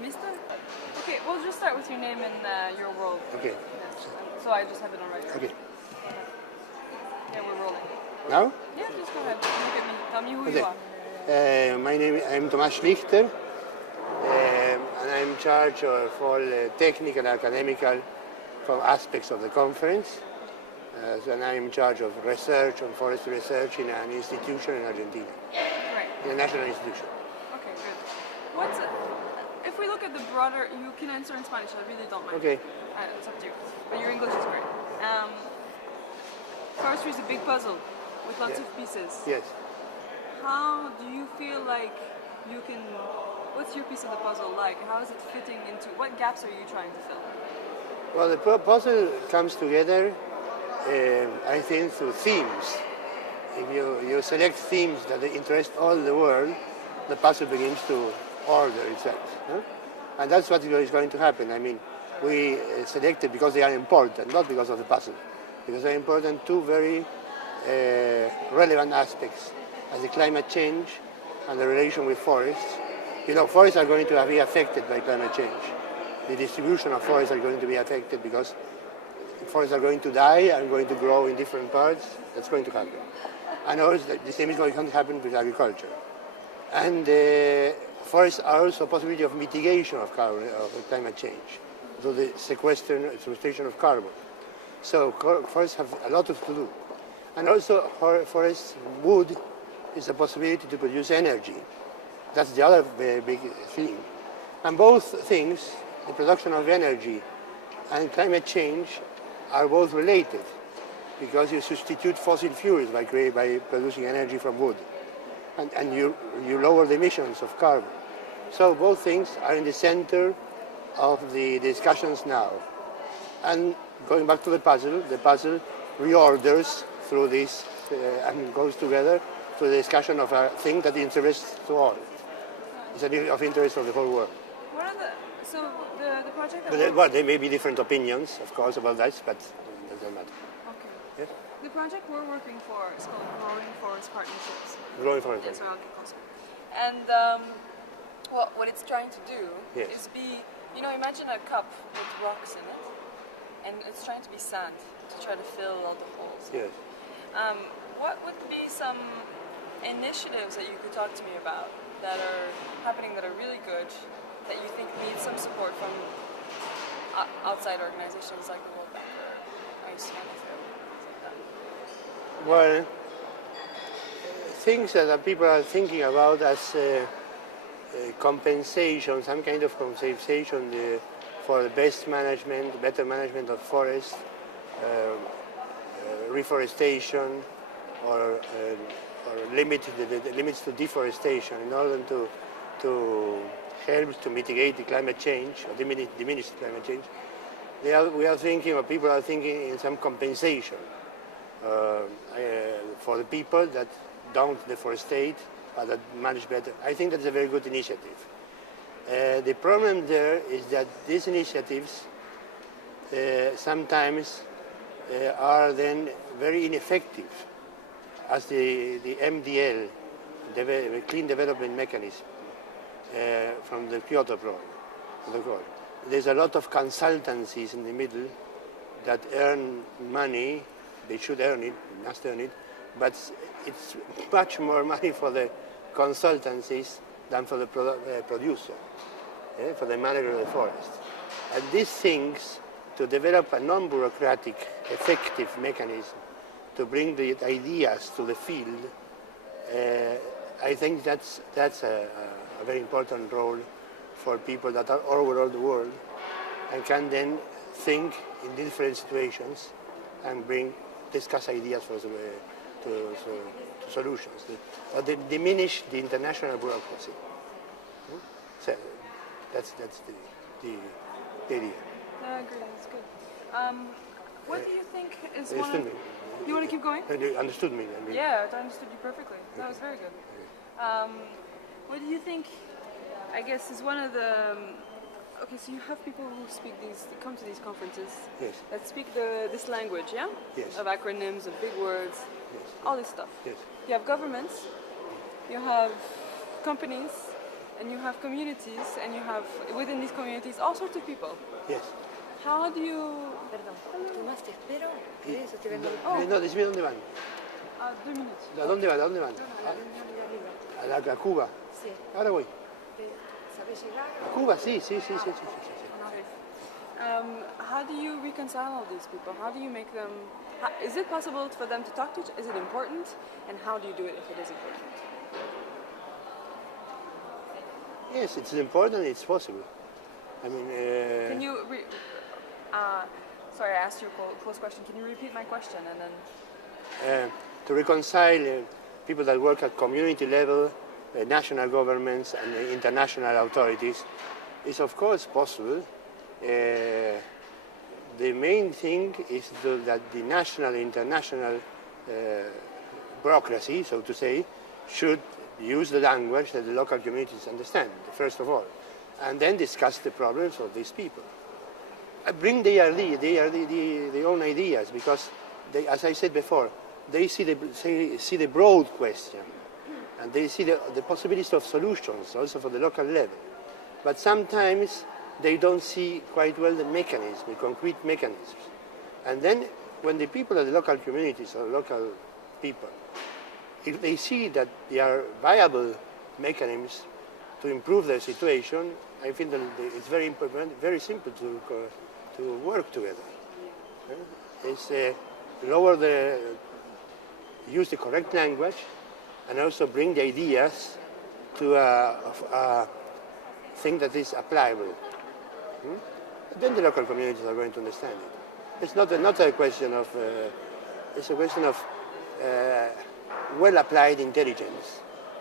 Mister? Okay, we'll just start with your name and your role. Okay. Yes. So I just have it on record. Okay. Yeah, we're rolling. Now? Yeah, just go ahead. Look at me. Tell me who Okay. you are. My name I'm Tomas Schlichter, and I'm in charge of all technical and academical aspects of the conference. And I'm in charge of research on forestry research in an institution in Argentina, Right. in a national institution. Okay, good. If we look at the broader, you can answer in Spanish, I really don't mind. Okay. It's up to you. But your English is great. Forestry is a big puzzle with lots of pieces. Yes. How do you feel like you can, what's your piece of the puzzle like? How is it fitting into, what gaps are you trying to fill? Well, the puzzle comes together, I think, through themes. If you select themes that interest all the world, the puzzle begins to order itself. Huh? And that's what is going to happen. I mean, we selected because they are important, not because of the puzzle. Because they're important two very relevant aspects, as the climate change and the relation with forests. You know, forests are going to be affected by climate change. The distribution of forests are going to be affected because forests are going to die and going to grow in different parts. That's going to happen. And also, the same is going to happen with agriculture. And forests are also a possibility of mitigation of climate change, so the sequestration of carbon. So forests have a lot to do. And also forest wood is a possibility to produce energy. That's the other very big thing. And both things, the production of energy and climate change, are both related because you substitute fossil fuels by producing energy from wood. And you lower the emissions of carbon. So both things are in the center of the discussions now. And going back to the puzzle reorders through this and goes together to the discussion of a thing that interests to all. It's of interest of the whole world. What are so the project But there may be different opinions, of course, about that, but it doesn't matter. Okay. Yes? The project we're working for is called Growing Forest Partnerships. Growing Forest. Yes, or agriculture. And what it's trying to do is be, imagine a cup with rocks in it, and it's trying to be sand to try to fill all the holes. Yes. What would be some initiatives that you could talk to me about that are happening that are really good, that you think need some support from outside organizations like the World Bank or IISD, things like that? Well, things that people are thinking about as compensation, some kind of compensation for the better management of forests, reforestation, or limits to deforestation in order to help to mitigate the climate change or diminish climate change. We are thinking, or people are thinking, in some compensation for the people that don't deforestate but that manage better. I think that's a very good initiative. The problem there is that these initiatives sometimes are then very ineffective, as the MDL, the Clean Development Mechanism, from the Kyoto Protocol. There's a lot of consultancies in the middle that earn money. They should earn it, must earn it, but it's much more money for the consultancies than for the producer, for the manager of the forest. And these things, to develop a non-bureaucratic, effective mechanism to bring the ideas to the field, I think that's a very important role for people that are all over the world and can then think in different situations and discuss ideas for to solutions. They diminish the international bureaucracy. So that's the idea. I agree, that's good. What do you think is one understood of... me? You want to keep going? You understood me? I mean. Yeah, I understood you perfectly. That was very good. What do you think, I guess, is one of the... Okay, so you have people who come to these conferences that speak this language, yeah? Yes. Of acronyms, of big words, all this stuff. Yes. You have governments, you have companies, and you have communities, and you have within these communities all sorts of people. Yes. How do you... Perdón, Tomás, te espero. ¿Qué es eso? Estoy viendo No, decime dónde van. 2 minutes. ¿A dónde van? ¿A dónde van? la reunión de arriba. A Cuba. Sí. Ahora voy. ¿Sabes llegar? A Cuba, sí. How do you reconcile all these people? How do you make them... is it possible for them to talk to each other? Is it important? And how do you do it if it is important? Yes, it's important, it's possible. I mean... Can you... sorry, I asked you a close question. Can you repeat my question and then... to reconcile people that work at community level, national governments and international authorities is of course possible. The main thing is that the national and international bureaucracy, so to say, should use the language that the local communities understand, first of all, and then discuss the problems of these people. Bring their own ideas, because they, as I said before, they see the broad question, and they see the possibilities of solutions also for the local level. But sometimes they don't see quite well the mechanisms, the concrete mechanisms. And then when the people of the local communities or local people, if they see that there are viable mechanisms to improve their situation, I think that it's very important, very simple to work together. It's use the correct language, and also bring the ideas to a thing that is applicable. Then the local communities are going to understand it. It's not a question of, it's a question of well-applied intelligence.